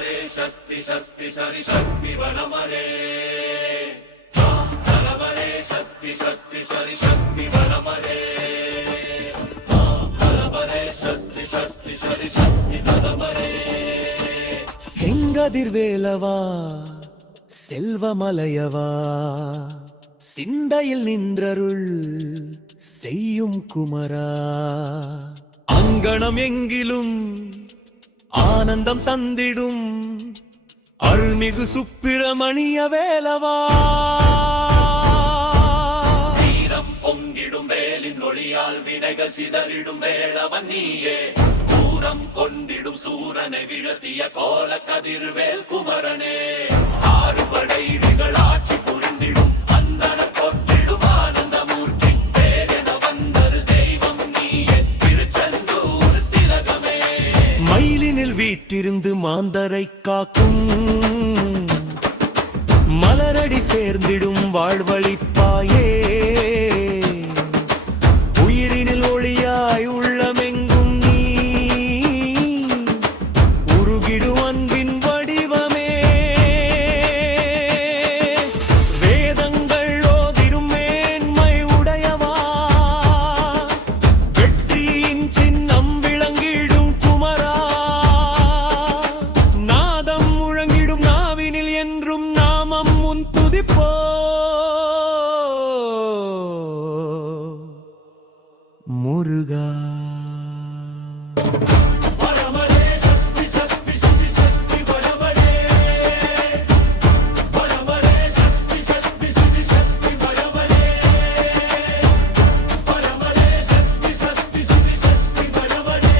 பரமரே சஸ்தி சஸ்தி சரி சஸ்மி வனமரே பரமரே சஸ்தி சஸ்தி சரி சஸ்மி வனமரே பரமரே சஸ்தி சஸ்தி சரி சஸ்மி வனமரே. செங்கதிர்வேலவா செல்வமலையவா சிந்தையில் நின்றருள் செய்யும் குமரா, அங்கணம் எங்கிலும் ஆனந்தம் தந்திடும் அருள்மிகு சுப்பிரமணிய வேலவா. வீரம் பொங்கிடும் வேலின் ஒளியால் வினைகள் சிதறிடும் வேளவன் நீயே, தூரம் கொண்டிடும் சூரனை விழத்திய கோல கதிர்வேல் குமரனே. ஆறு படைகள் ஆட்சி புரிந்திடும் அந்தன கொட்டிடும் ஆனந்த மூர்த்தி, பேரென வந்தரு தெய்வம் நீயே திருச்செந்தூர் திலகமே. மயிலினில் வீட்டிருந்து மாந்தரை காக்கும் மலரடி சேர்ந்திடும் வாழ்வழிப்பாயே, உயிரினில் ஒளியாய் உள்ளமெங்கும் நீ உருகிடும் அன்பின் வடிவமே. வேதங்கள் ஓதிரும் மேன்மை உடையவா, வெற்றியின் சின்னம் விளங்கிடும் குமரா, நாதம் முழங்கிடும் நாவினில் என்றும் நாமம் உன் துதிப்போ. முருகா பரமரே சஸ்தி சஸ்தி சஸ்தி சஸ்தி பரமரே பரமரே சஸ்தி சஸ்தி சஸ்தி சஸ்தி பரமரே பரமரே சஸ்தி சஸ்தி சஸ்தி சஸ்தி பரமரே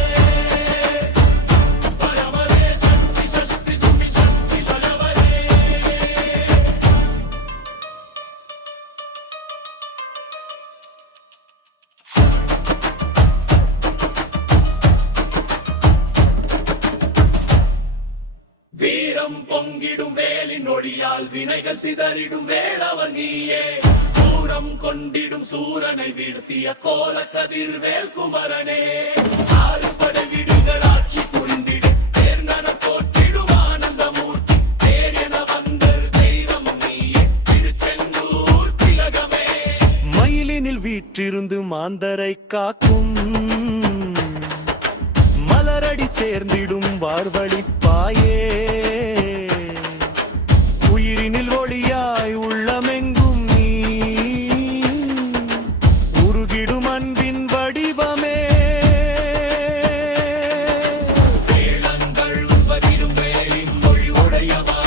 பரமரே சஸ்தி சஸ்தி சஸ்தி சஸ்தி பரமரே. வீரம் பொங்கிடும் வேலின் ஒளியால் வினைகள் சிதறிடும் வேளவன் நீயே, தூரம் கொண்டிடும் சூரனை வீழ்த்திய கோல கதிர்வேல் குமரனே. ஆறு படை வீடுகள் ஆட்சி புரிந்திடும் தேர்ந்தன போற்றிடும் ஆனந்த மூர்த்தி, பேரென வந்தரு தெய்வம் நீயே திருச்செந்தூர் திலகமே. மயிலினில் வீற்றிருந்து மாந்தரை காக்கும் மலரடி சேர்ந்திடும் வாழ்வழிப்பாயே, உயிரினில் ஒளியாய் உள்ளமெங்கும் நீ உருகிடும் அன்பின் வடிவமே. வேளங்கள் உள்வதிரும் வேலின் மொழி உடையவா,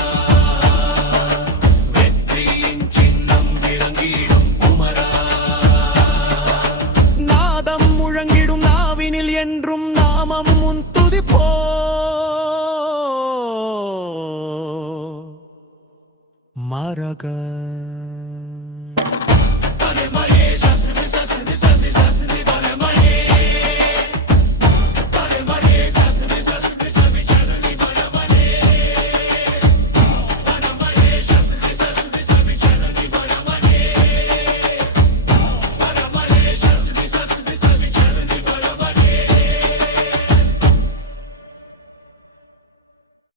வெற்றியின் சின்னம் விளங்கிடும் குமரா, நாதம் முழங்கிடும் நாவினில் என்றும் நாமம் உன் துதிப்போ. மரக